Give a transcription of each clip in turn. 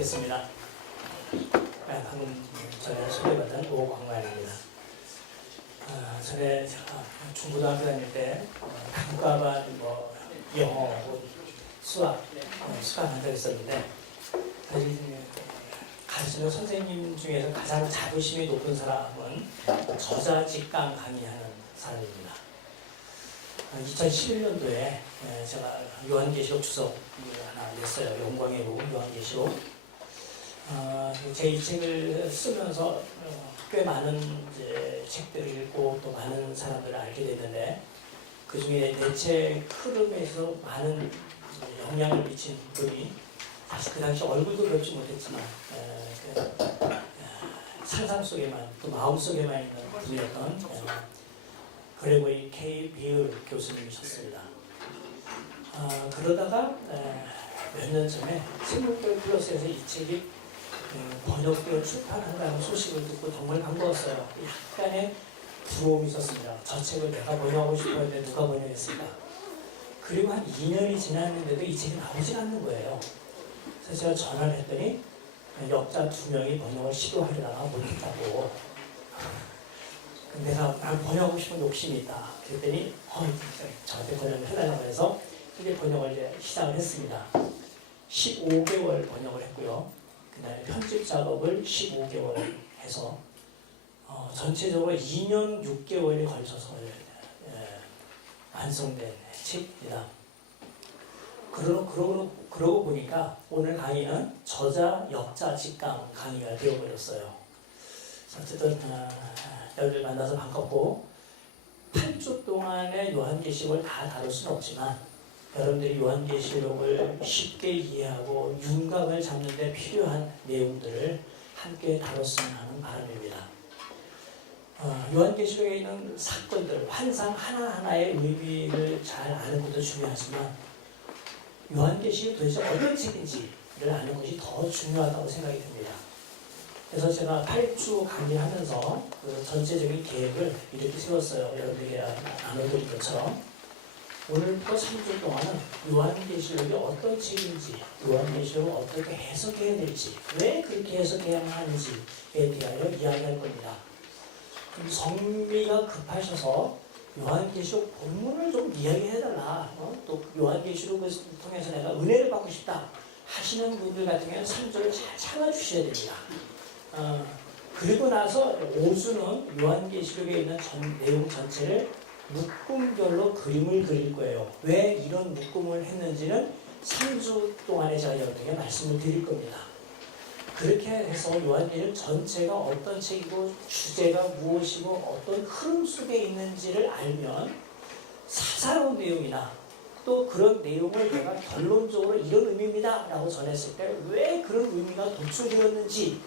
뵙겠습니다. 방금 전에 소개받은 오광만입니다. 전에 제가 중고등학교 다닐 때 단과반 영어, 수학 수강한 적이 있었는데 사실 가르치는 선생님 중에서 가장 자부심이 높은 사람은 저자 직강 강의하는 사람입니다. 2011년도에 제가 요한계시록 주석을 하나 냈어요. 영광의 복음 요한계시록. 제 이 책을 쓰면서 꽤 많은 이제 책들을 읽고 또 많은 사람들을 알게 됐는데 그 중에 내 책 흐름에서 많은 영향을 미친 분이 사실 그 당시 얼굴도 뵙지 못했지만 상상 속에만 또 마음 속에만 있는 분이었던 그레고리 K. 비을 교수님이셨습니다. 그러다가 몇 년 전에 생물별 플러스에서 이 책이 번역되어 출판한다는 소식을 듣고 정말 반가웠어요. 약간의 부러움이 있었습니다. 저 책을 내가 번역하고 싶었는데 누가 번역했을까? 그리고 한 2년이 지났는데도 이 책이 나오지 않는 거예요. 그래서 제가 전화를 했더니 역자 2명이 번역을 시도하려다가 못했다고. 내가 번역하고 싶은 욕심이 있다. 그랬더니 저한테 번역을 해달라고 해서 이제 번역을 이제 시작을 했습니다. 15개월 번역을 했고요. 그다음에 편집 작업을 15개월 해서 전체적으로 2년 6개월에 걸쳐서 완성된 책입니다. 그러고 보니까 오늘 강의는 저자 역자 직강 강의가 되어버렸어요. 어쨌든 여러분들 만나서 반갑고 8주 동안의 요한계시록을 다 다룰 수는 없지만 여러분들이 요한계시록을 쉽게 이해하고 윤곽을 잡는 데 필요한 내용들을 함께 다뤘으면 하는 바람입니다. 요한계시록에 있는 사건들, 환상 하나하나의 의미를 잘 아는 것도 중요하지만 요한계시록이 도대체 어떤 책인지를 아는 것이 더 중요하다고 생각이 듭니다. 그래서 제가 8주 강의하면서 그 전체적인 계획을 이렇게 세웠어요. 여러분들이 나눠드린 것처럼 오늘부터 3주 동안은 요한계시록이 어떤 책인지, 요한계시록을 어떻게 해석해야 될지, 왜 그렇게 해석해야만 하는지에 대하여 이야기할 겁니다. 성미가 급하셔서 요한계시록 본문을 좀 이야기해달라, 또 요한계시록을 통해서 내가 은혜를 받고 싶다 하시는 분들 같은 경우는 3주를 잘 참아주셔야 됩니다. 그리고 나서 5주는 요한계시록에 있는 내용 전체를 묶음별로 그림을 그릴 거예요. 왜 이런 묶음을 했는지는 3주 동안에 제가 여러분에게 말씀을 드릴 겁니다. 그렇게 해서 요한계시록 전체가 어떤 책이고 주제가 무엇이고 어떤 흐름 속에 있는지를 알면 사사로운 내용이나 또 그런 내용을 내가 결론적으로 이런 의미입니다 라고 전했을 때 왜 그런 의미가 도출되었는지에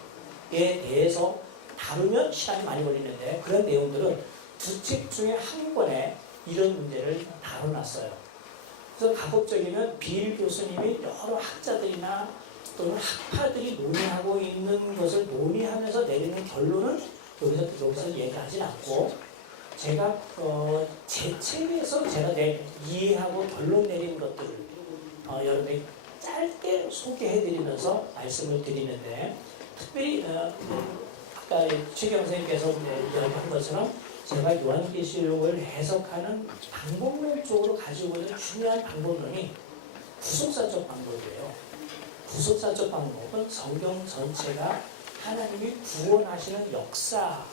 대해서 다루면 시간이 많이 걸리는데 그런 내용들은 두 책 중에 한 권에 이런 문제를 다뤄놨어요. 그래서 가급적이면 빌 교수님이 여러 학자들이나 또는 학파들이 논의하고 있는 것을 논의하면서 내리는 결론은 여기서 얘기하지 않고 제가 제 책에서 제가 이해하고 결론 내린 것들을 여러분에게 짧게 소개해드리면서 말씀을 드리는데 특별히 아까 최경 선생님께서 이야기한 것처럼 제가 요한계시록을 해석하는 방법론적으로 가지고 있는 중요한 방법론이 구속사적 방법이에요. 구속사적 방법은 성경 전체가 하나님이 구원하시는 역사와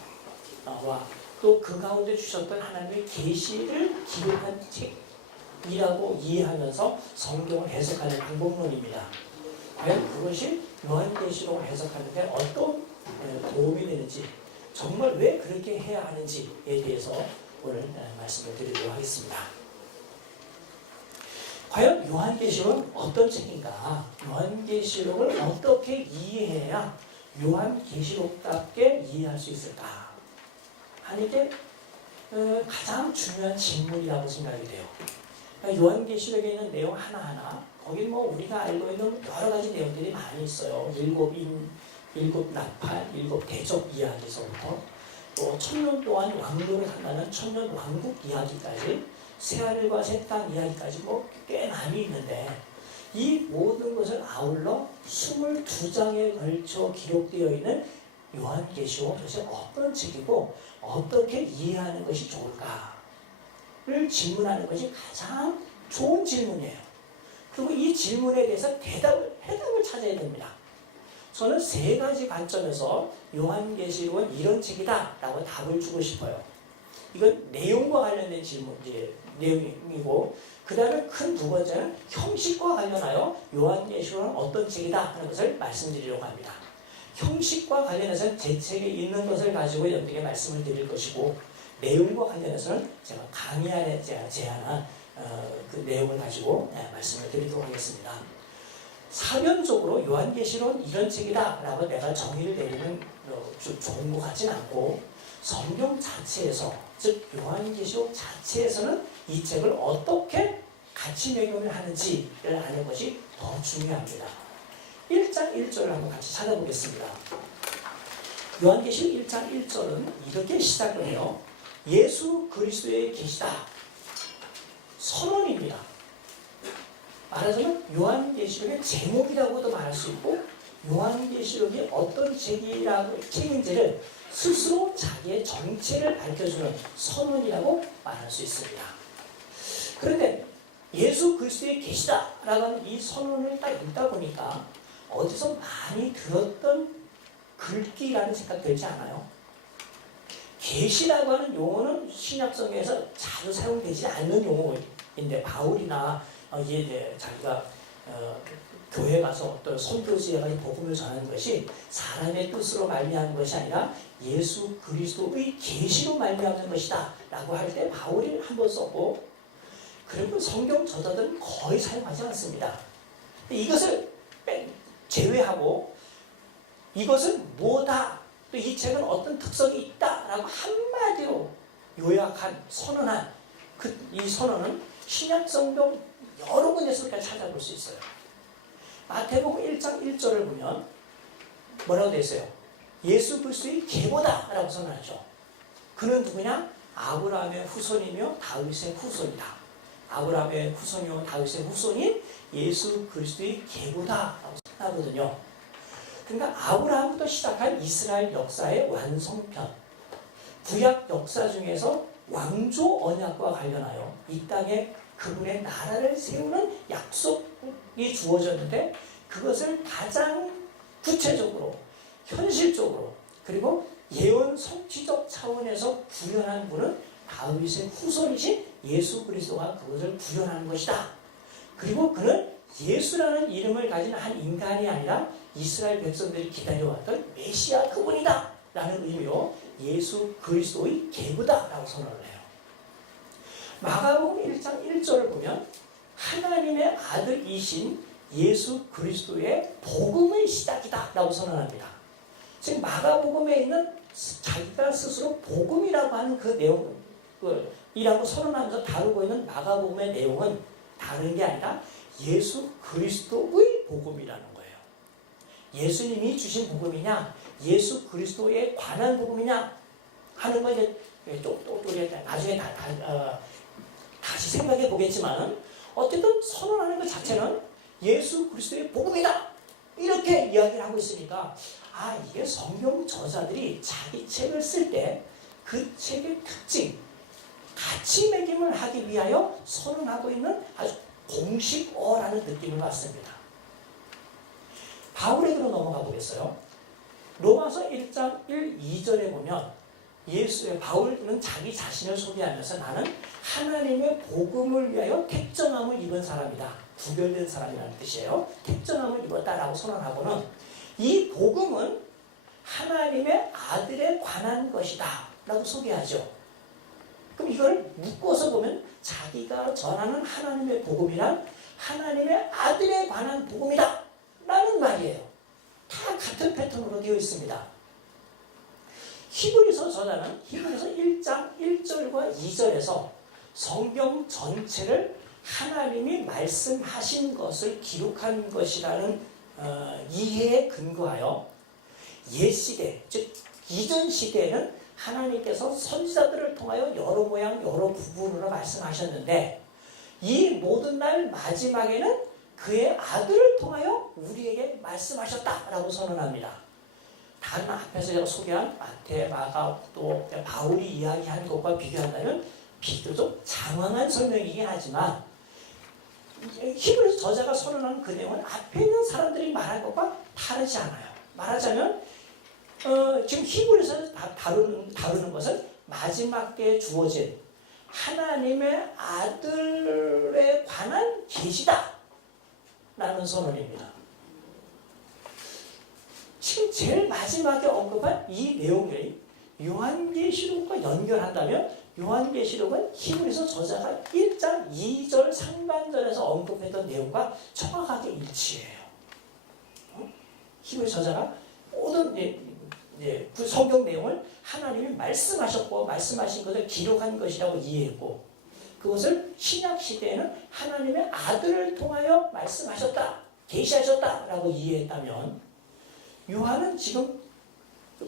또 그 가운데 주셨던 하나님의 계시를 기록한 책이라고 이해하면서 성경을 해석하는 방법론입니다. 과연 그것이 요한계시록을 해석하는 데 어떤 도움이 되는지 정말 왜 그렇게 해야 하는지에 대해서 오늘 말씀을 드리도록 하겠습니다. 과연 요한계시록은 어떤 책인가? 요한계시록을 어떻게 이해해야 요한계시록답게 이해할 수 있을까? 하는 게 가장 중요한 질문이라고 생각이 돼요. 요한계시록에 있는 내용 하나하나 거기 우리가 알고 있는 여러 가지 내용들이 많이 있어요. 일곱 나팔, 일곱 대적 이야기에서부터 또 1000년 동안 왕국을 한다는 천년 왕국 이야기까지 새하늘과 새 땅 이야기까지 꽤 많이 있는데 이 모든 것을 아울러 22장에 걸쳐 기록되어 있는 요한계시록 도대체 어떤 책이고 어떻게 이해하는 것이 좋을까를 질문하는 것이 가장 좋은 질문이에요. 그리고 이 질문에 대해서 해답을 찾아야 됩니다. 저는 3가지 관점에서 요한계시록은 이런 책이다 라고 답을 주고 싶어요. 이건 내용과 관련된 내용이고, 그 다음에 큰 2번째는 형식과 관련하여 요한계시록은 어떤 책이다 하는 것을 말씀드리려고 합니다. 형식과 관련해서는 제 책에 있는 것을 가지고 여러분에게 말씀을 드릴 것이고, 내용과 관련해서는 제가 강의 안에 제가 제안한 그 내용을 가지고 말씀을 드리도록 하겠습니다. 사변적으로 요한계시록은 이런 책이다 라고 내가 정의를 내리면 좋은 것 같진 않고, 성경 자체에서, 즉 요한계시록 자체에서는 이 책을 어떻게 가치 매김을 하는지를 아는 것이 더 중요합니다. 1장 1절을 한번 같이 찾아보겠습니다. 요한계시록 1장 1절은 이렇게 시작을 해요. 예수 그리스도에 계시다. 선언입니다. 말하자면 요한계시록의 제목이라고도 말할 수 있고, 요한계시록이 어떤 책인지를 스스로 자기의 정체를 밝혀주는 선언이라고 말할 수 있습니다. 그런데 예수 그리스도에 계시다라고 하는 이 선언을 딱 읽다 보니까 어디서 많이 들었던 글귀라는 생각 들지 않아요? 계시라고 하는 용어는 신약성경에서 자주 사용되지 않는 용어인데, 바울이나 이제 자기가 교회 가서 어떤 선교지에 가서 복음을 전하는 것이 사람의 뜻으로 말미암은 것이 아니라 예수 그리스도의 계시로 말미암는 것이다 라고 할 때 바울이 한번 썼고, 그리고 성경 저자들은 거의 사용하지 않습니다. 이것을 제외하고 이것은 뭐다, 또 이 책은 어떤 특성이 있다 라고 한마디로 요약한, 선언한 이 선언은 신약성경 여러 군데서 찾아볼 수 있어요. 마태복음 1장 1절을 보면 뭐라고 되어 있어요? 예수 그리스도의 계보다 라고 선언하죠. 그는 누구냐? 아브라함의 후손이며 다윗의 후손이다. 아브라함의 후손이며 다윗의 후손인 예수 그리스도의 계보다 라고 선언하거든요. 그러니까 아브라함부터 시작한 이스라엘 역사의 완성편, 구약 역사 중에서 왕조 언약과 관련하여 이 땅에 그분의 나라를 세우는 약속이 주어졌는데, 그것을 가장 구체적으로, 현실적으로, 그리고 예언 성취적 차원에서 구현한 분은 다윗의 후손이신 예수 그리스도가 그것을 구현하는 것이다. 그리고 그는 예수라는 이름을 가진 한 인간이 아니라 이스라엘 백성들이 기다려왔던 메시아 그분이다 라는 의미로 예수 그리스도의 계보다 라고 선언을 해요. 마가복음 1장 1절을 보면 하나님의 아들이신 예수 그리스도의 복음의 시작이다 라고 선언합니다. 지금 마가복음에 있는 자기가 스스로 복음이라고 하는 그 내용이라고 선언하면서 다루고 있는 마가복음의 내용은 다른 게 아니라 예수 그리스도의 복음이라는 거예요. 예수님이 주신 복음이냐, 예수 그리스도에 관한 복음이냐 하는 건 이제 또 나중에 다시 생각해 보겠지만, 어쨌든 선언하는 것 자체는 예수 그리스도의 복음이다 이렇게 이야기를 하고 있으니까, 이게 성경 저자들이 자기 책을 쓸 때 그 책의 특징, 가치 매김을 하기 위하여 선언하고 있는 아주 공식어라는 느낌을 받습니다. 바울에게로 넘어가 보겠어요. 로마서 1장 1, 2절에 보면 바울은 자기 자신을 소개하면서 나는 하나님의 복음을 위하여 택정함을 입은 사람이다. 구별된 사람이라는 뜻이에요. 택정함을 입었다라고 선언하고는 이 복음은 하나님의 아들에 관한 것이다 라고 소개하죠. 그럼 이걸 묶어서 보면 자기가 전하는 하나님의 복음이란 하나님의 아들에 관한 복음이다 라는 말이에요. 다 같은 패턴으로 되어 있습니다. 히브리서 저자는 히브리서 1장 1절과 2절에서 성경 전체를 하나님이 말씀하신 것을 기록한 것이라는 이해에 근거하여 옛시대, 즉 이전 시대에는 하나님께서 선지자들을 통하여 여러 모양 여러 부분으로 말씀하셨는데, 이 모든 날 마지막에는 그의 아들을 통하여 우리에게 말씀하셨다라고 선언합니다. 다른 앞에서 제가 소개한 마태, 마가 또 바울이 이야기한 것과 비교한다면 비교적 장황한 설명이긴 하지만 히브리서 저자가 선언하는 그 내용은 앞에 있는 사람들이 말한 것과 다르지 않아요. 말하자면 지금 히브리서 다루는 것은 마지막 때에 주어진 하나님의 아들에 관한 계시다 라는 선언입니다. 지금 제일 마지막에 언급한 이 내용을 요한계시록과 연결한다면 요한계시록은 히브리서 저자가 1장 2절 상반절에서 언급했던 내용과 정확하게 일치해요. 히브리서 저자가 모든 그 성경 내용을 하나님이 말씀하셨고 말씀하신 것을 기록한 것이라고 이해했고 그것을 신약 시대에는 하나님의 아들을 통하여 말씀하셨다, 계시하셨다라고 이해했다면 요한은 지금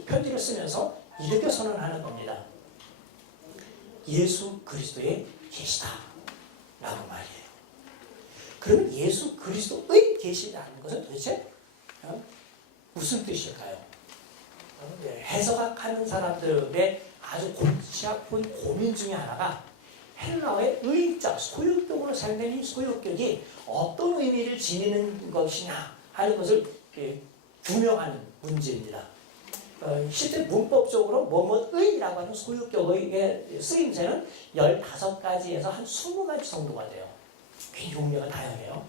편지를 쓰면서 이렇게 선언하는 겁니다. 예수 그리스도의 계시다라고 말이에요. 그러면 예수 그리스도의 계시라는 것은 도대체 무슨 뜻일까요? 해석하는 사람들의 아주 골치 아픈 고민 중에 하나가 헬라어의 의자, 소유격으로 사용된 이 소유격이 어떤 의미를 지니는 것이냐 하는 것을 규명하는 문제입니다. 실제 문법적으로 뭐뭐의라고 하는 소유격의 쓰임새는 15가지에서 한 20가지 정도가 돼요. 굉장히 용례가 다양해요.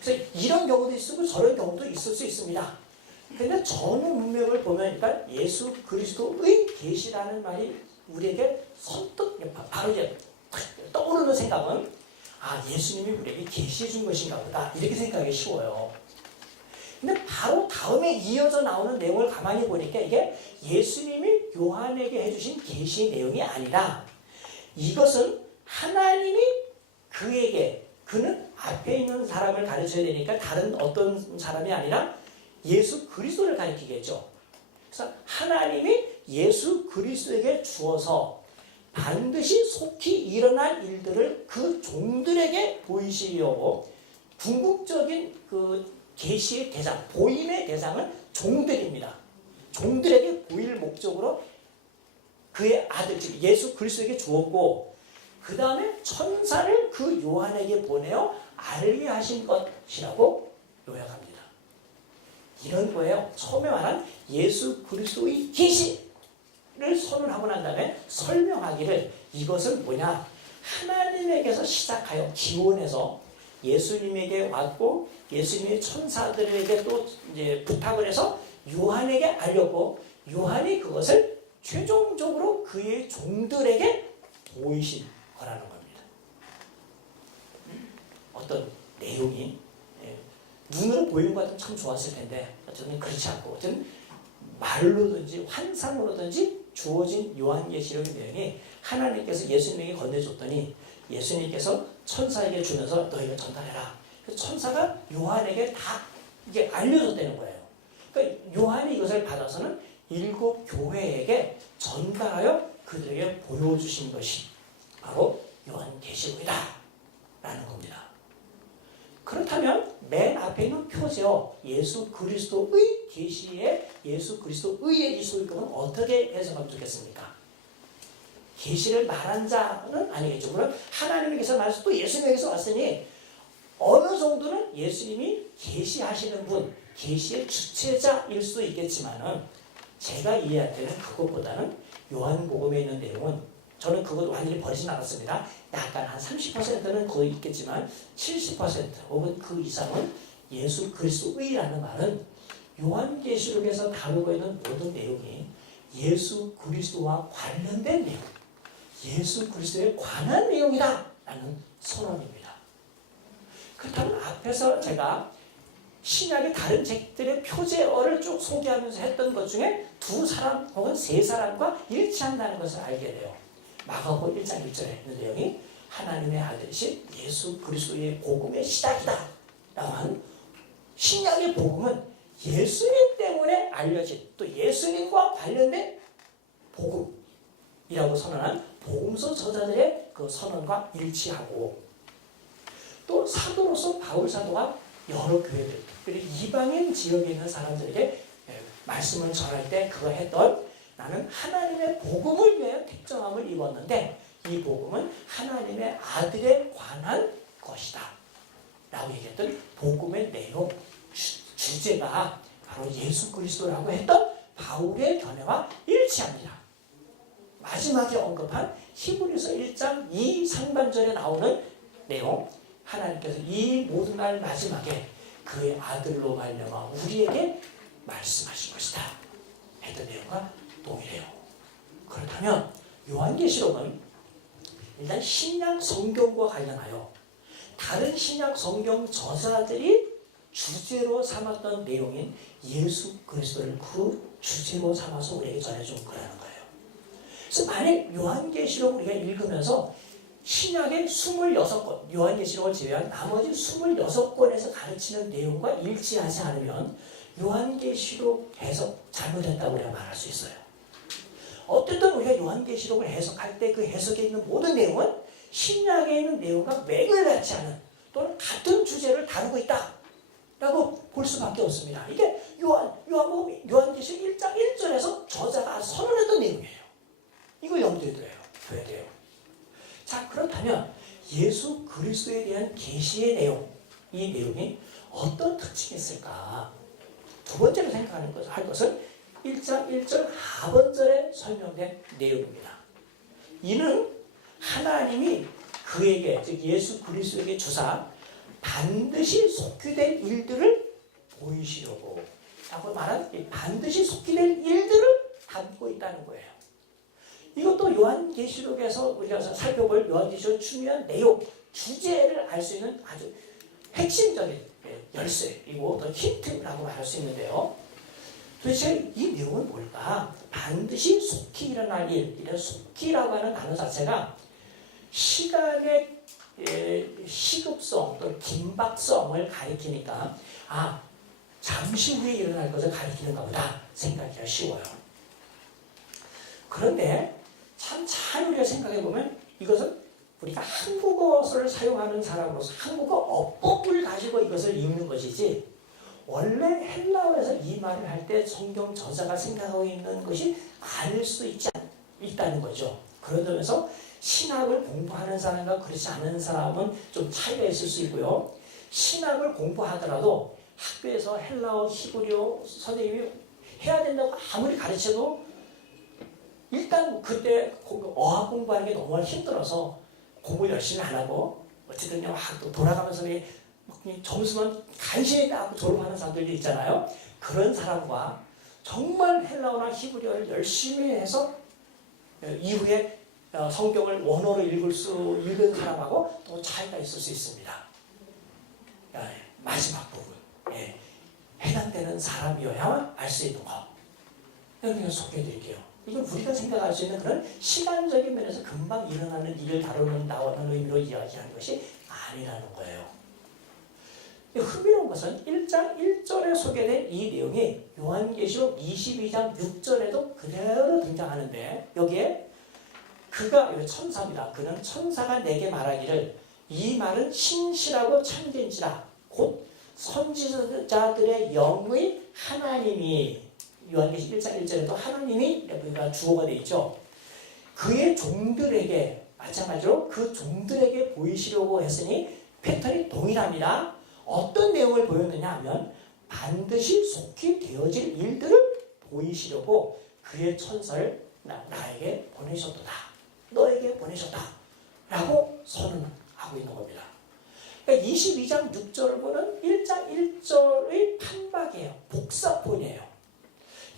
그래서 이런 경우도 있고 저런 경우도 있을 수 있습니다. 그런데 전후 문맥을 보면 그러니까 예수 그리스도의 계시라는 말이 우리에게 선뜻 바로 이제 떠오르는 생각은 예수님이 우리에게 계시해 준 것인가 보다 이렇게 생각하기 쉬워요. 근데 바로 다음에 이어져 나오는 내용을 가만히 보니까 이게 예수님이 요한에게 해주신 계시 내용이 아니라 이것은 하나님이 그에게 그는 앞에 있는 사람을 가르쳐야 되니까 다른 어떤 사람이 아니라 예수 그리스도를 가리키겠죠. 그래서 하나님이 예수 그리스도에게 주어서 반드시 속히 일어날 일들을 그 종들에게 보이시려고 궁극적인 그 계시의 대상, 보임의 대상은 종들입니다. 종들에게 보일 목적으로 그의 아들, 즉 예수 그리스도에게 주었고 그 다음에 천사를 그 요한에게 보내어 알게 하신 것이라고 요약합니다. 이런 거예요. 처음에 말한 예수 그리스도의 계시를 선언하고 난 다음에 설명하기를 이것은 뭐냐? 하나님에게서 시작하여 기원해서 예수님에게 왔고 예수님의 천사들에게 또 이제 부탁을 해서 요한에게 알렸고 요한이 그것을 최종적으로 그의 종들에게 보이신 거라는 겁니다. 어떤 내용이 눈으로 보이는 것 같으면 참 좋았을 텐데 어쨌든 그렇지 않고 어쨌든 말로든지 환상으로든지 주어진 요한계시록의 내용이 하나님께서 예수님에게 건네줬더니 예수님께서 천사에게 주면서 너희가 전달해라. 그래서 천사가 요한에게 다 이게 알려줬다는 거예요. 그러니까 요한이 이것을 받아서는 7 교회에게 전달하여 그들에게 보여주신 것이 바로 요한계시록이다 라는 겁니다. 그렇다면 맨 앞에 있는 표제어 예수 그리스도의 계시에 예수 그리스도의 이소유격은 어떻게 해석하면 좋겠습니까? 계시를 말한 자는 아니겠죠. 물론 하나님에게서 말해서 또 예수님에게서 왔으니 어느 정도는 예수님이 계시하시는 분, 계시의 주체자일 수도 있겠지만은 제가 이해할 때는 그것보다는 요한복음에 있는 내용은 저는 그걸 완전히 버리진 않았습니다. 약간 한 30%는 거의 있겠지만 70% 혹은 그 이상은 예수 그리스도의라는 말은 요한계시록에서 다루고 있는 모든 내용이 예수 그리스도와 관련된 내용, 예수 그리스도에 관한 내용이다 라는 선언입니다. 그렇다면 앞에서 제가 신약의 다른 책들의 표제어를 쭉 소개하면서 했던 것 중에 2사람 혹은 3사람과 일치한다는 것을 알게 돼요. 마가복음 1장 1절에 있는 내용이 하나님의 아들이신 예수 그리스도의 복음의 시작이다 라고 한 신약의 복음은 예수님 때문에 알려진 또 예수님과 관련된 복음이라고 선언한 복음서 저자들의 그 선언과 일치하고 또 사도로서 바울 사도가 여러 교회들, 특별히 이방인 지역에 있는 사람들에게 말씀을 전할 때 그거 했던 나는 하나님의 복음을 위하여 택정함을 입었는데 이 복음은 하나님의 아들에 관한 것이다 라고 얘기했던 복음의 내용, 주제가 바로 예수 그리스도라고 했던 바울의 견해와 일치합니다. 마지막에 언급한 히브리서 1장 2 상반절에 나오는 내용, 하나님께서 이 모든 날 마지막에 그의 아들로 말미암아 우리에게 말씀하신 것이다 했던 내용과 동일해요. 그렇다면 요한계시록은 일단 신약 성경과 관련하여 다른 신약 성경 저자들이 주제로 삼았던 내용인 예수 그리스도를 그 주제로 삼아서 우리에게 전해준 거라는 거예요. 그래서 만약 요한계시록 우리가 읽으면서 신약의 26권, 요한계시록을 제외한 나머지 26권에서 가르치는 내용과 일치하지 않으면 요한계시록 해석 잘못했다고 우리가 말할 수 있어요. 어쨌든 우리가 요한계시록을 해석할 때 그 해석에 있는 모든 내용은 신약에 있는 내용과 맥을 같지 않은 또는 같은 주제를 다루고 있다 라고 볼 수밖에 없습니다. 이게 요한계시록 1장 1절에서 저자가 선언했던 내용이에요. 이걸 염두에 둬야 돼요. 자, 그렇다면 예수 그리스도에 대한 계시의 내용, 이 내용이 어떤 특징이 있을까? 두 번째로 할 것은 1장 1절 하번절에 설명된 내용입니다. 이는 하나님이 그에게, 즉 예수 그리스도에게 주사 반드시 속히될 일들을 보이시려고 라고 말한 반드시 속히될 일들을 담고 있다는 거예요. 이것도 요한계시록에서 우리가 살펴볼 요한계시록 중요한 내용, 주제를 알 수 있는 아주 핵심적인 열쇠이고 또 힌트라고 말할 수 있는데요. 도대체 이 내용은 뭘까? 반드시 속히 일어날 일, 이런 속히라고 하는 단어 자체가 시간의 시급성 또 긴박성을 가리키니까 잠시 후에 일어날 것을 가리키는가 보다 생각하기가 쉬워요. 그런데 잘 우리가 생각해보면 이것은 우리가 한국어를 사용하는 사람으로서 한국어 어법을 가지고 이것을 읽는 것이지 원래 헬라어에서 이 말을 할 때 성경 저자가 생각하고 있는 것이 아닐 수도 있다는 거죠. 그런 점에서 신학을 공부하는 사람과 그렇지 않은 사람은 좀 차이가 있을 수 있고요. 신학을 공부하더라도 학교에서 헬라어, 히브리어 선생님이 해야 된다고 아무리 가르쳐도 일단 그때 어학 공부하는 게 너무 힘들어서 공부 열심히 안 하고 어쨌든 또 돌아가면서 점수만 간신히 따고 졸업하는 사람들이 있잖아요. 그런 사람과 정말 헬라어나 히브리어를 열심히 해서 이후에 성경을 원어로 읽은 사람하고 또 차이가 있을 수 있습니다. 마지막 부분 해당되는 사람이어야만 알 수 있는 거 그냥 소개해드릴게요. 이건 우리가 생각할 수 있는 그런 시간적인 면에서 금방 일어나는 일을 다루는다는 의미로 이야기하는 것이 아니라는 거예요. 흥미로운 것은 1장 1절에 소개된 이 내용이 요한계시록 22장 6절에도 그대로 등장하는데 여기에 그가 천사입니다. 그는 천사가 내게 말하기를 이 말은 신실하고 참된지라 곧 선지자들의 영의 하나님이 요한계시록 1장 1절에도 하나님이 주어가 되어 있죠. 그의 종들에게 마찬가지로 그 종들에게 보이시려고 했으니 패턴이 동일합니다. 어떤 내용을 보였느냐 하면 반드시 속히 되어질 일들을 보이시려고 그의 천사를 나에게 보내셨도다. 너에게 보내셨다. 라고 선언하고 있는 겁니다. 그러니까 22장 6절은 1장 1절의 판박이에요. 복사본이에요.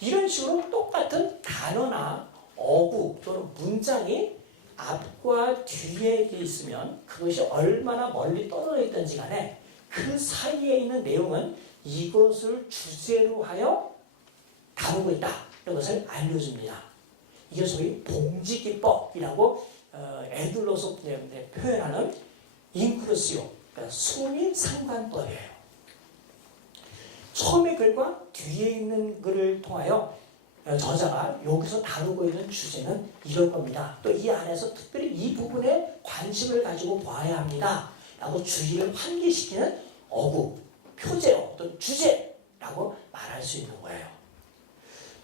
이런 식으로 똑같은 단어나 어구 또는 문장이 앞과 뒤에 있으면 그것이 얼마나 멀리 떨어져 있든지 간에 그 사이에 있는 내용은 이것을 주제로 하여 다루고 있다. 이것을 알려줍니다. 이게 소위 봉지기법이라고 애들로서 표현하는 인크루시오, 그러니까 순위 상관법이에요. 처음의 글과 뒤에 있는 글을 통하여 저자가 여기서 다루고 있는 주제는 이럴 겁니다. 또 이 안에서 특별히 이 부분에 관심을 가지고 봐야 합니다. 라고 주의를 환기시키는 어구, 표제어 또는 주제라고 말할 수 있는 거예요.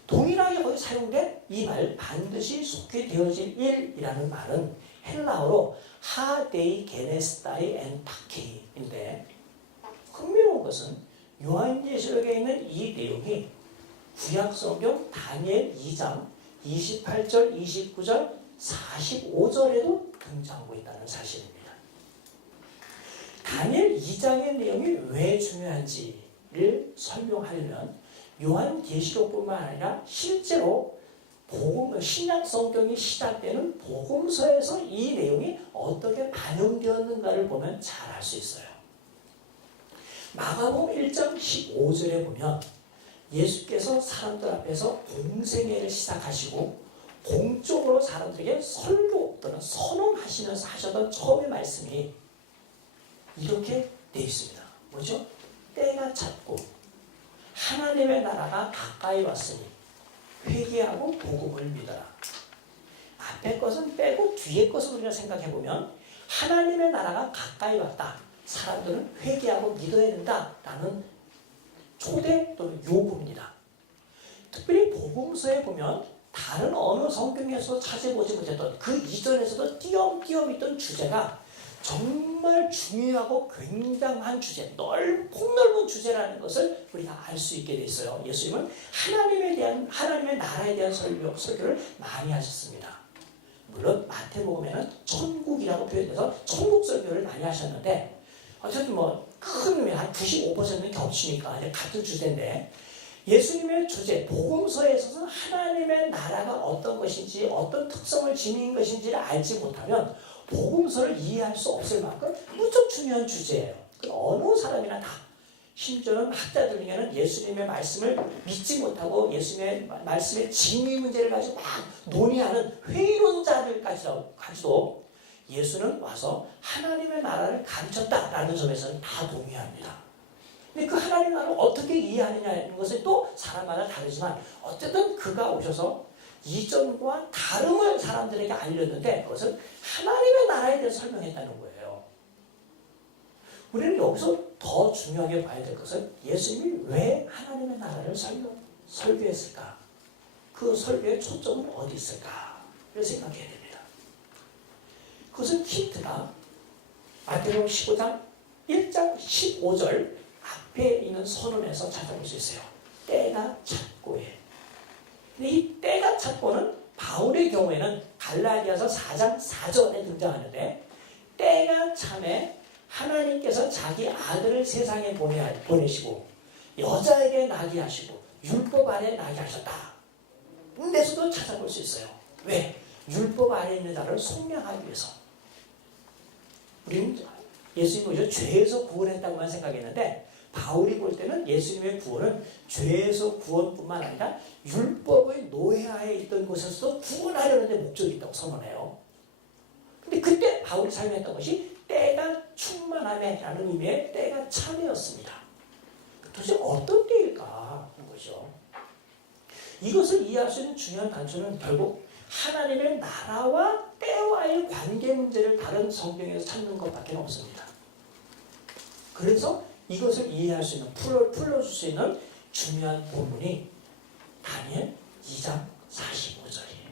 동일하게 거기 사용된 이 말 반드시 속히 되어질 일이라는 말은 헬라어로 하데이 게네스타이 엔타케인데 흥미로운 것은 요한계시록에 있는 이 내용이 구약성경 다니엘 2장 28절, 29절, 45절에도 등장하고 있다는 사실입니다. 다니엘 2장의 내용이 왜 중요한지를 설명하려면 요한계시록뿐만 아니라 실제로 신약 성경이 시작되는 복음서에서 이 내용이 어떻게 반영되었는가를 보면 잘 알 수 있어요. 마가복음 1장 15절에 보면 예수께서 사람들 앞에서 공생애를 시작하시고 공적으로 사람들에게 설교 또는 선언하시면서 하셨던 처음의 말씀이 이렇게 되어 있습니다. 뭐죠? 때가 찼고 하나님의 나라가 가까이 왔으니 회개하고 복음을 믿어라. 앞에 것은 빼고 뒤에 것을 우리가 생각해보면 하나님의 나라가 가까이 왔다. 사람들은 회개하고 믿어야 된다라는 초대 또는 요구입니다. 특별히 복음서에 보면 다른 어느 성경에서 찾아보지 못했던 그 이전에서도 띄엄띄엄 있던 주제가 정말 중요하고 굉장한 주제, 폭넓은 주제라는 것을 우리가 알 수 있게 됐어요. 예수님은 하나님의 나라에 대한 설교를 많이 하셨습니다. 물론 마태복음에는 천국이라고 표현해서 천국 설교를 많이 하셨는데 어쨌든 한 95%는 겹치니까 같은 주제인데 예수님의 주제, 복음서에 있어서는 하나님의 나라가 어떤 것인지 어떤 특성을 지닌 것인지를 알지 못하면 복음서를 이해할 수 없을 만큼 무척 중요한 주제예요. 어느 사람이나 다 심지어는 학자들 중에는 예수님의 말씀을 믿지 못하고 예수님의 말씀의 진위 문제를 가지고 막 논의하는 회의론자들까지도 예수는 와서 하나님의 나라를 가르쳤다라는 점에서는 다 동의합니다. 근데 그 하나님의 나라를 어떻게 이해하느냐는 것은 또 사람마다 다르지만 어쨌든 그가 오셔서 이전과 다름을 사람들에게 알렸는데 그것은 하나님의 나라에 대해서 설명했다는 거예요. 우리는 여기서 더 중요하게 봐야 될 것은 예수님이 왜 하나님의 나라를 설교했을까? 그 설교의 초점은 어디 있을까를 생각해야 됩니다. 그것은 힌트가 마태복음 15장 1장 15절 앞에 있는 선언에서 찾아볼 수 있어요. 때가 찼고에. 근데 이 때가 찼고는 바울의 경우에는 갈라디아서 4장 4절에 등장하는데 때가 참에 하나님께서 자기 아들을 세상에 보내시고 여자에게 나게 하시고 율법 아래 나게 하셨다. 데서도 찾아볼 수 있어요. 왜? 율법 아래 있는 자를 속량하기 위해서. 우리는 예수님이 죄에서 구원했다고만 생각했는데 바울이 볼 때는 예수님의 구원은 죄에서 구원뿐만 아니라 율법의 노예하에 있던 곳에서도 구원하려는 데 목적이 있다고 선언해요. 근데 그때 바울이 사용했던 것이 때가 충만함에라는 의미의 때가 참이었습니다. 도대체 어떤 때일까 하는 거죠. 이것을 이해할 수 있는 중요한 단초는 결국 하나님의 나라와 때와의 관계 문제를 다른 성경에서 찾는 것밖에 없습니다. 그래서 이것을 이해할 수 있는, 풀어줄 수 있는 중요한 본문이 다니엘 2장 45절이에요.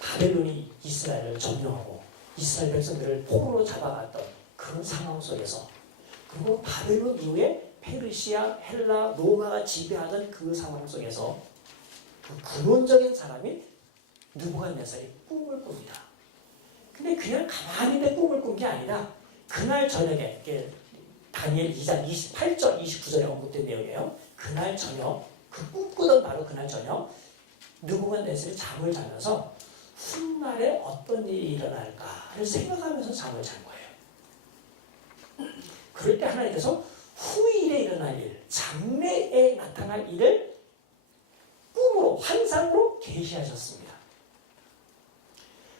바벨론이 이스라엘을 점령하고 이스라엘 백성들을 포로로 잡아갔던 그 상황 속에서 그리고 바벨론 이후에 페르시아, 헬라, 로마가 지배하던 그 상황 속에서 그 근원적인 사람이 느부갓네살이 꿈을 꿉니다. 근데 그냥 가만히 내 꿈을 꾼 게 아니라 그날 저녁에 다니엘 2장 28절, 29절에 언급된 내용이에요. 그날 저녁, 그 꿈꾸던 바로 그날 저녁 느부갓네살이 잠을 자면서 훗날에 어떤 일이 일어날까를 생각하면서 잠을 잔 거예요. 그럴 때 하나님께서 후일에 일어날 일, 장래에 나타날 일을 꿈으로, 환상으로 계시하셨습니다.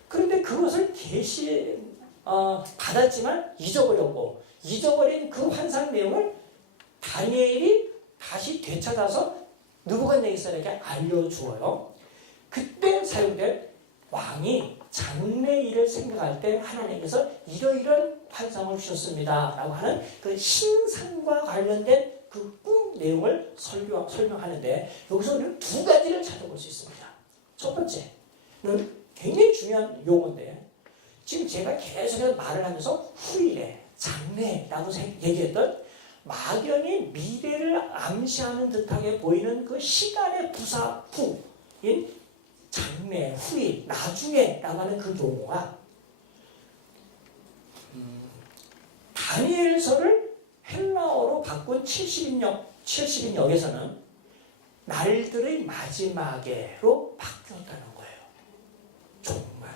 그런데 그것을 받았지만 잊어버렸고 잊어버린 그 환상 내용을 다니엘이 다시 되찾아서 느부갓네살에게 알려주어요. 그때 사용된 왕이 장래 일을 생각할 때 하나님께서 이러이러한 환상을 주셨습니다 라고 하는 그 신상과 관련된 그 꿈 내용을 설명하는데, 여기서 우리는 두 가지를 찾아볼 수 있습니다. 첫 번째는 굉장히 중요한 용어인데, 지금 제가 계속해서 말을 하면서 후일에, 장래라고 얘기했던 막연히 미래를 암시하는 듯하게 보이는 그 시간의 부사 후인 장래, 후일, 나중에 라고 하는 그 용어가 다니엘서를 헬라어로 바꾼 70인역에서는 날들의 마지막에로 바뀌었다는 거예요. 정말.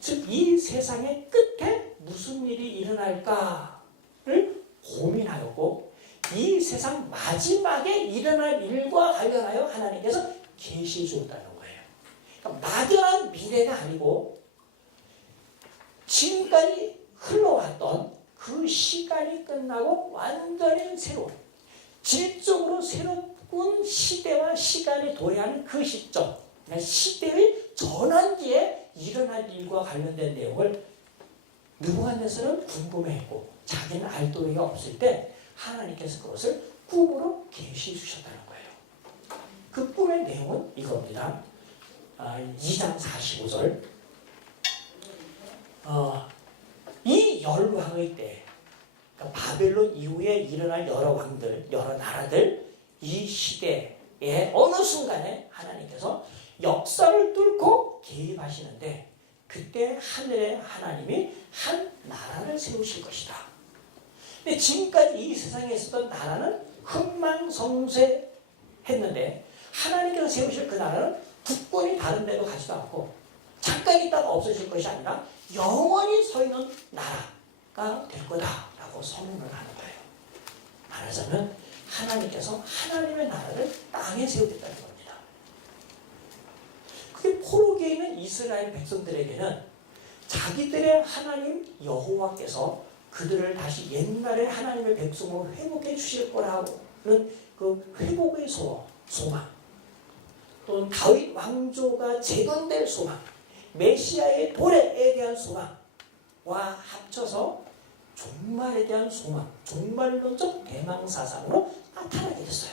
즉, 이 세상의 끝에 무슨 일이 일어날까를 고민하였고, 이 세상 마지막에 일어날 일과 관련하여 하나님께서 계시 주었다는 거예요. 그러니까 막연한 미래가 아니고 지금까지 흘러왔던 그 시간이 끝나고 완전히 새로운, 질적으로 새로운 시대와 시간이 도래하는 그 시점, 그러니까 시대의 전환기에 일어날 일과 관련된 내용을 느부갓네살은 궁금해했고, 자기는 알 도리가 없을 때 하나님께서 그것을 꿈으로 계시해 주셨다는 거예요. 그 꿈의 내용은 이겁니다. 2장 45절. 이 열왕의 때, 그러니까 바벨론 이후에 일어날 여러 왕들, 여러 나라들, 이 시대에 어느 순간에 하나님께서 역사를 뚫고 개입하시는데, 그때 하늘의 하나님이 한 나라를 세우실 것이다. 근데 지금까지 이 세상에 있었던 나라는 흥망성쇠했는데, 하나님께서 세우실 그 나라는 국권이 다른 데로 가지도 않고 잠깐 있다가 없어질 것이 아니라 영원히 서 있는 나라가 될 거다라고 선언을 하는 거예요. 말하자면 하나님께서 하나님의 나라를 땅에 세우겠다는 겁니다. 그게 포로기에 있는 이스라엘 백성들에게는 자기들의 하나님 여호와께서 그들을 다시 옛날의 하나님의 백성으로 회복해 주실 거라는 그 회복의 소망, 또는 다윗 왕조가 재건될 소망, 메시아의 도래에 대한 소망과 합쳐서 종말에 대한 소망, 종말론적 대망사상으로 나타나게 됐어요.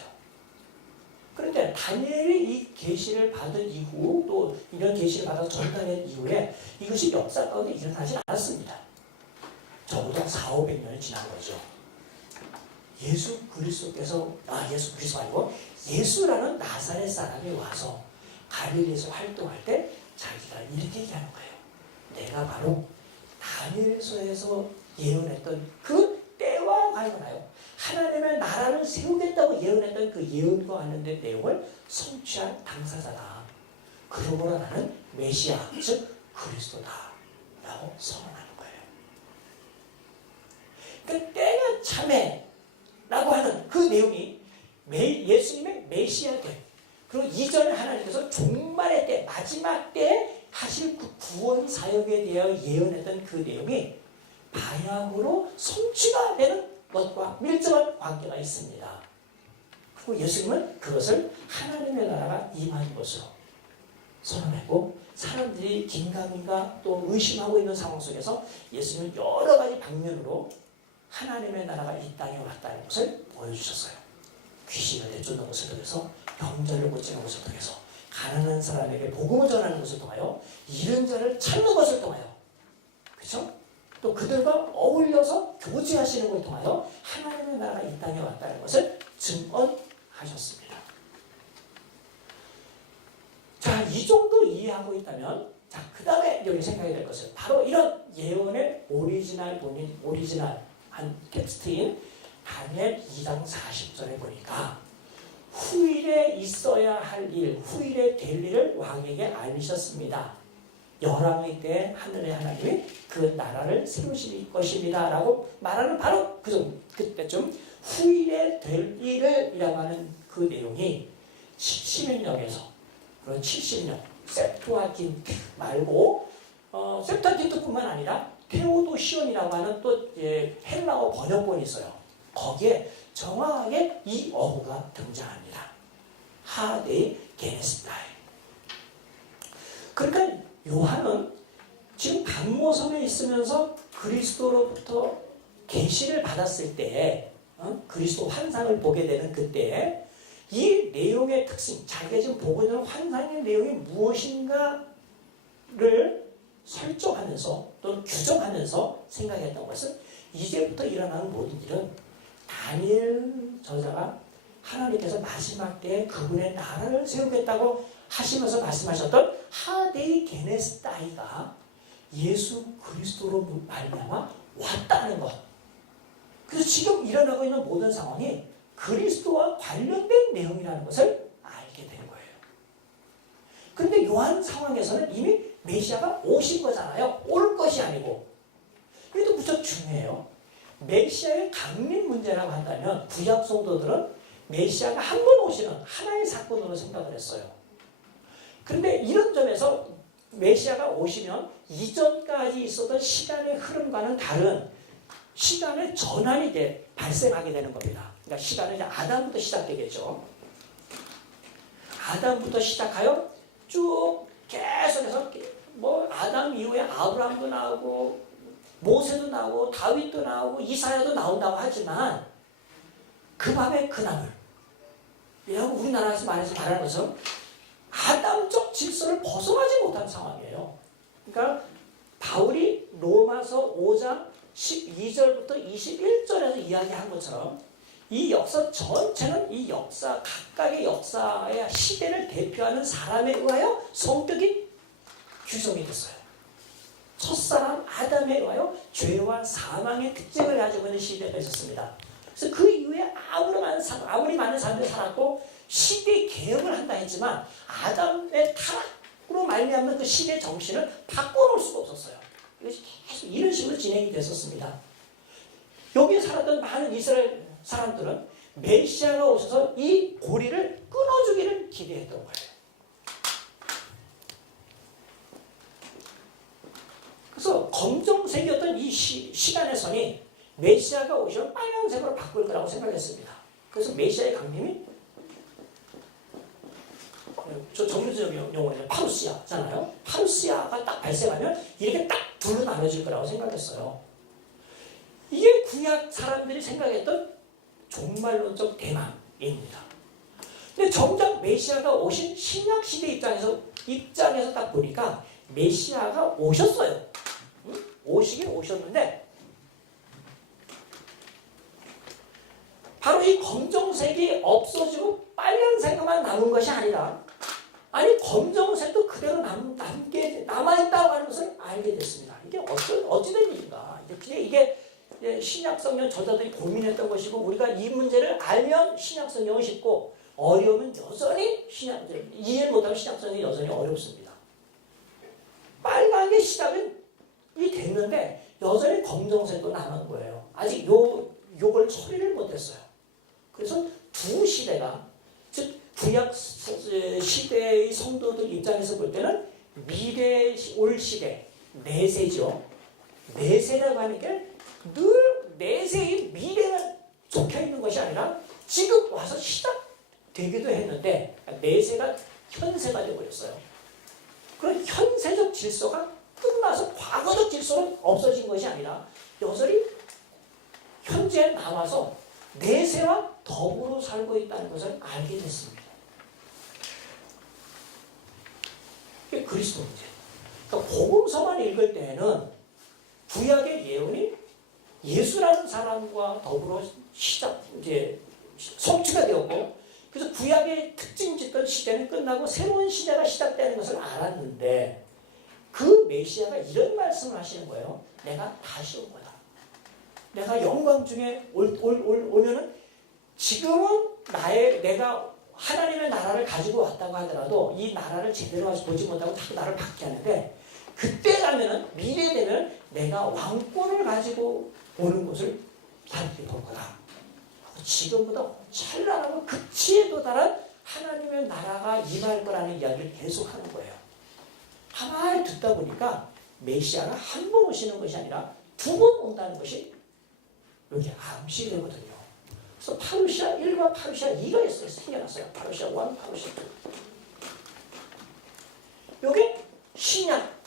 그런데 다니엘이 이 계시를 받은 이후, 또 이런 계시를 받아서 전달한 이후에 이것이 역사 가운데 일어나지 않았습니다. 적어도 400~500년이 지난 거죠. 예수 그리스도께서, 예수 그리스도 아니고 예수라는 나사렛 사람이 와서 갈릴리에서 활동할 때 자기가 이렇게 얘기하는 거예요. 내가 바로 다니엘서에서 예언했던 그 때와 관련하여 하나님의 나라를 세우겠다고 예언했던 그 예언과 관련된 내용을 성취한 당사자다. 그러므로 나는 메시아, 즉 그리스도다 라고 선언하는 거예요. 그 때가 참해 라고 하는 그 내용이 예수님의 메시아됨, 그리고 이전에 하나님께서 종말의 때, 마지막 때 하실 그 구원 사역에 대하여 예언했던 그 내용이 바야흐로 성취가 되는 것과 밀접한 관계가 있습니다. 그리고 예수님은 그것을 하나님의 나라가 임하는 것으로 선언했고, 사람들이 긴가민가 또 의심하고 있는 상황 속에서 예수님은 여러 가지 방면으로 하나님의 나라가 이 땅에 왔다는 것을 보여주셨어요. 귀신을 내쫓는 것을 통해서, 병자를 고치는 것을 통해서, 가난한 사람에게 복음을 전하는 것을 통하여, 잃은 자를 찾는 것을 통하여, 그렇죠? 또 그들과 어울려서 교제하시는 것을 통하여 하나님의 나라가 이 땅에 왔다는 것을 증언하셨습니다. 자, 이 정도 이해하고 있다면, 자, 그 다음에 여기 생각해야 될 것은 바로 이런 예언의 오리지널한 텍스트인 다니엘 2장 40절에 보니까 후일에 있어야 할 일, 후일에 될 일을 왕에게 알리셨습니다. 열왕의 때 하늘의 하나님이 그 나라를 세우실 것입니다 라고 말하는 바로 그때쯤 후일에 될 일을 이라고 하는 그 내용이 70인역에서, 그런 70년 셉투아긴트 말고 셉투아긴트뿐만 아니라 테오도시온이라고 하는 또 헬라어 번역본이 있어요. 거기에 정확하게 이 어구가 등장합니다. 하데이 게네스타이. 그러니까 요한은 지금 감모섬에 있으면서 그리스도로부터 계시를 받았을 때 그리스도 환상을 보게 되는 그때 이 내용의 특징, 자기가 지금 보고 있는 환상의 내용이 무엇인가를 설정하면서 또는 규정하면서 생각했던 것은 이제부터 일어나는 모든 일은 다니엘 저자가 하나님께서 마지막 때에 그분의 나라를 세우겠다고 하시면서 말씀하셨던 하데이 게네스타이가 예수 그리스도로 말미암아 왔다는 것. 그래서 지금 일어나고 있는 모든 상황이 그리스도와 관련된 내용이라는 것을 알게 된 거예요. 그런데 요한 상황에서는 이미 메시아가 오신 거잖아요. 올 것이 아니고. 이것도 무척 중요해요. 메시아의 강림 문제라고 한다면 구약 성도들은 메시아가 한 번 오시는 하나의 사건으로 생각을 했어요. 그런데 이런 점에서 메시아가 오시면 이전까지 있었던 시간의 흐름과는 다른 시간의 전환이 발생하게 되는 겁니다. 그러니까 시간은 이제 아담부터 시작되겠죠. 아담부터 시작하여 쭉 계속해서 뭐 아담 이후에 아브라함도 나오고 모세도 나오고 다윗도 나오고 이사야도 나온다고 하지만 그 밤의 그나물 이라고 우리나라에서 말하는 것은 아담적 질서를 벗어나지 못한 상황이에요. 그러니까 바울이 로마서 5장 12절부터 21절에서 이야기한 것처럼 이 역사 전체는 이 역사 각각의 역사의 시대를 대표하는 사람에 의하여 성격이 규정이 됐어요. 첫사람 아담에 의하여 죄와 사망의 특징을 가지고 있는 시대가 있었습니다. 그래서 그 이후에 아무리 많은 사람들이 살았고 시대 개혁을 한다 했지만 아담의 타락으로 말미암는 그 시대 정신을 바꿔놓을 수가 없었어요. 그래서 계속 이런 식으로 진행이 됐었습니다. 여기에 살았던 많은 이스라엘 사람들은 메시아가 오셔서 이 고리를 끊어주기를 기대했던 거예요. 그래서 검정색이었던 이 시간의 선이 메시아가 오시면 빨간색으로 바꿀 거라고 생각했습니다. 그래서 메시아의 강림이 저 정규적 용어는 파루시아잖아요. 파루시아가 딱 발생하면 이렇게 딱 둘로 나눠질 거라고 생각했어요. 이게 구약 사람들이 생각했던 종말론적 대망입니다. 근데 정작 메시아가 오신 신약 시대 입장에서 딱 보니까 메시아가 오셨어요. 오시긴 오셨는데 바로 이 검정색이 없어지고 빨간색만 남은 것이 아니라 아니 검정색도 그대로 남아있다고 하는 것을 알게 됐습니다. 이게 어찌된 일인가. 이게 신약 성경 저자들이 고민했던 것이고 우리가 이 문제를 알면 신약 성경은 쉽고 어려우면 여전히 이해를 못하면 신약 성경이 여전히 어렵습니다. 빨간게 시작이 됐는데 여전히 검정색도 남은 거예요. 아직 요걸 처리를 못했어요. 그래서 두 시대가 즉 구약 시대의 성도들 입장에서 볼 때는 미래 올 시대 내세죠. 내세라고 하는 게 늘 내세의 미래는 적혀있는 것이 아니라 지금 와서 시작되기도 했는데 내세가 현세가 되어버렸어요. 그런 현세적 질서가 끝나서 과거적 질서는 없어진 것이 아니라 여전히 현재에 남아서 내세와 더불어 살고 있다는 것을 알게 됐습니다. 이게 그리스도 문제. 그러니까 복음서만 읽을 때는 구약의 예언이 예수라는 사람과 더불어 성취가 되었고, 그래서 구약의 특징 짓던 시대는 끝나고 새로운 시대가 시작되는 것을 알았는데, 그 메시아가 이런 말씀을 하시는 거예요. 내가 다시 올 거다. 내가 영광 중에 오면은 지금은 내가 하나님의 나라를 가지고 왔다고 하더라도 이 나라를 제대로 보지 못하고 자꾸 나를 받게 하는데 그때 가면은 미래 되면 내가 왕권을 가지고 오는 것을 사람들이 볼 거다. 지금보다 찬란하고 극치에 도달한 하나님의 나라가 임할 거라는 이야기를 계속하는 거예요. 가만히 듣다 보니까 메시아가 한 번 오시는 것이 아니라 두 번 온다는 것이 여기 암시 되거든요. 그래서 파루시아 1과 파루시아 2가 생겨났어요. 파루시아 1, 파루시아 2. 이게 신약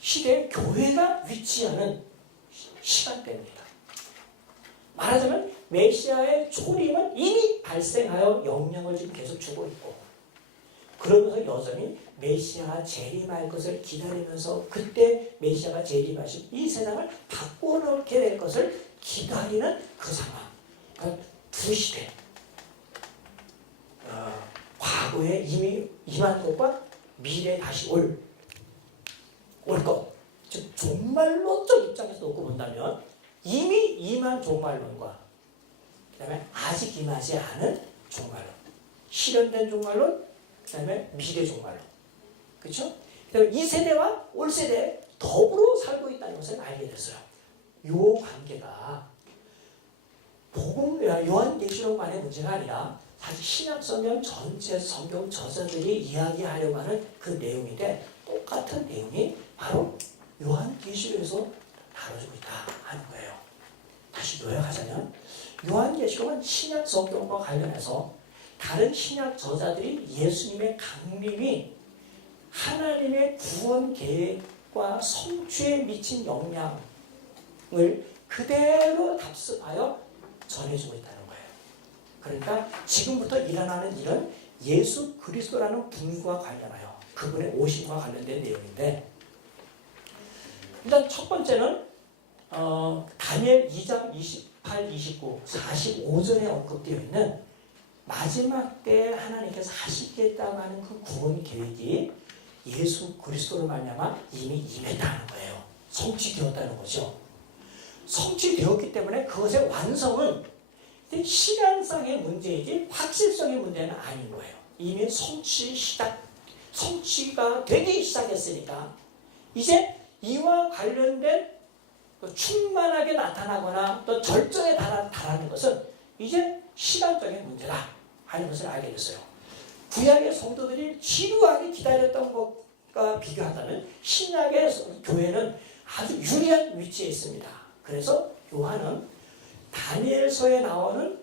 시대에 교회가 위치하는 시간대입니다. 말하자면 메시아의 초림은 이미 발생하여 영향을 지금 계속 주고 있고, 그러면서 여전히 메시아가 재림할 것을 기다리면서 그때 메시아가 재림하신 이 세상을 바꿔놓게 될 것을 기다리는 그 상황. 그러니까 두 시대. 과거에 이미 임한 것과 미래에 다시 올 것. 즉 종말론적 입장에서 놓고 본다면 이미 임한 종말론과 그 다음에 아직 임하지 않은 종말론, 실현된 종말론, 그 다음에 미래 종말론. 그렇죠? 그다음에 이 세대와 올 세대 더불어 살고 있다는 것을 알게 됐어요. 요 관계가 복음 요한계시록만의 문제가 아니라 사실 신약 성경 전체 성경 저자들이 이야기하려고 하는 그 내용인데, 똑같은 내용이 바로 요한계시록에서 다뤄지고 있다 하는 거예요. 다시 요약하자면 요한계시록은 신약 성경과 관련해서 다른 신약 저자들이 예수님의 강림이 하나님의 구원 계획과 성취에 미친 영향을 그대로 답습하여 전해주고 있다는 거예요. 그러니까 지금부터 일어나는 일은 예수 그리스도라는 분과 관련하여 그분의 오심과 관련된 내용인데, 일단 첫 번째는 다니엘 2장 28, 29, 45절에 언급되어 있는 마지막 때 하나님께서 하시겠다고 하는 그 구원 계획이 예수 그리스도로 말미암아 이미 임했다는 거예요. 성취되었다는 거죠. 성취되었기 때문에 그것의 완성은 시간상의 문제이지 확실성의 문제는 아닌 거예요. 이미 성취가 되기 시작했으니까 이제 이와 관련된 충만하게 나타나거나 또 절정에 달하는 것은 이제 시간적인 문제다 하는 것을 알게 됐어요. 구약의 성도들이 지루하게 기다렸던 것과 비교하자면 신약의 교회는 아주 유리한 위치에 있습니다. 그래서 요한은 다니엘서에 나오는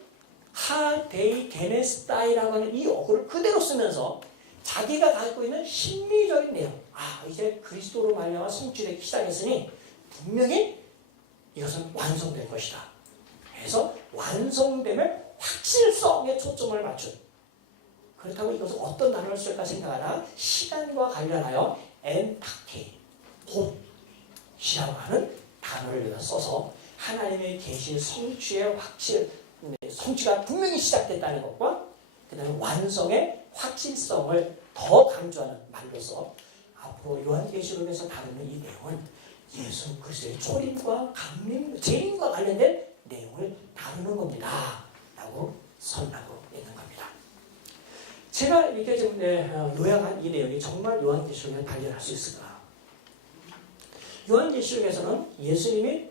하데이 게네스타이라고 하는 이 어구를 그대로 쓰면서 자기가 갖고 있는 심리적인 내용, 이제 그리스도로 말미암아 성취되기 시작했으니 분명히 이것은 완성될 것이다. 그래서 완성됨의 확실성에 초점을 맞춘, 그렇다고 이것을 어떤 단어를 쓸까 생각하나 시간과 관련하여 엔타케, 곧이라고 하는 단어를 써서 하나님의 계시 성취의 성취가 분명히 시작됐다는 것과 그 다음에 완성의 확실성을 더 강조하는 말로서 앞으로 요한계시록에서 다루는 이 내용은 예수 그리스도의 초림과 강림, 재림과 관련된 내용을 다루는 겁니다 라고 선언하고 있는 겁니다. 제가 이렇게 좀 요약한 이 내용이 정말 요한계시록에 발견할 수 있을까? 요한계시록에서는 예수님이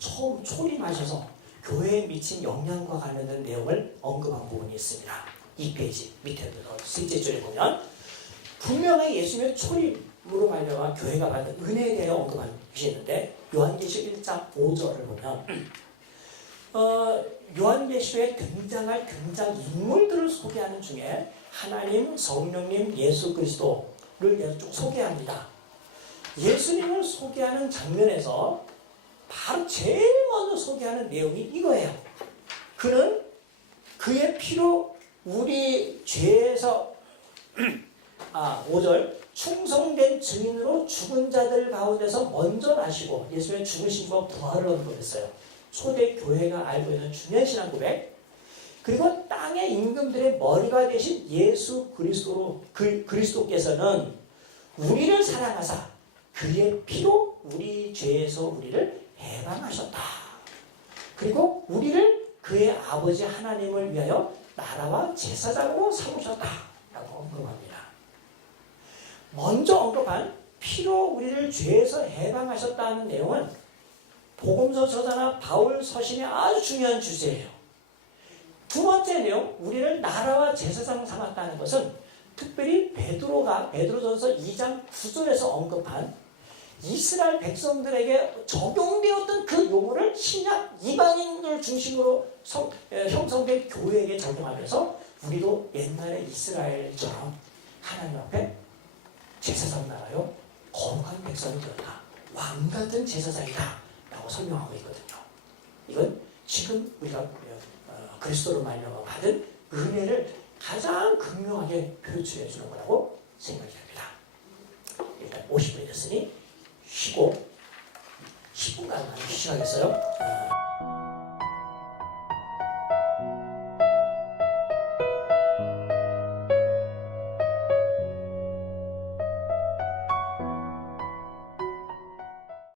처음 초림하셔서 교회에 미친 영향과 관련된 내용을 언급한 부분이 있습니다. 2페이지 밑에부터 셋째 줄에 보면 분명히 예수님의 초림으로 말미암아 교회가 받은 은혜에 대해 언급한 것이 있는데, 요한계시록 1장 5절을 보면 요한계시록에 등장할 등장인물들을 소개하는 중에 하나님, 성령님, 예수 그리스도를 쭉 소개합니다. 예수님을 소개하는 장면에서 바로 제일 먼저 소개하는 내용이 이거예요. 그는 그의 피로 우리 죄에서 5절 충성된 증인으로 죽은 자들 가운데서 먼저 나시고, 예수님의 죽으심과 부활을 언급했어요. 초대 교회가 알고 있는 중요한 신앙 고백. 그리고 땅의 임금들의 머리가 되신 예수 그리스도께서는 우리를 사랑하사 그의 피로 우리 죄에서 우리를 해방하셨다. 그리고 우리를 그의 아버지 하나님을 위하여 나라와 제사장으로 삼으셨다 라고 언급합니다. 먼저 언급한 피로 우리를 죄에서 해방하셨다는 내용은 복음서 저자나 바울 서신의 아주 중요한 주제예요. 두 번째 내용, 우리를 나라와 제사장 삼았다는 것은 특별히 베드로전서 2장 9절에서 언급한 이스라엘 백성들에게 적용되었던 그 용어를 신약 이방인들 중심으로 형성된 교회에게 적용하면서 우리도 옛날의 이스라엘처럼 하나님 앞에 제사장 나라요 거룩한 백성이 되었다. 왕 같은 제사장이다 라고 설명하고 있거든요. 이건 지금 우리가 그리스도로 말미암아 받은 은혜를 가장 극명하게 표출해 주는 거라고 생각이 됩니다. 일단 50분이 됐으니 쉬고 10분간 쉬시겠어요?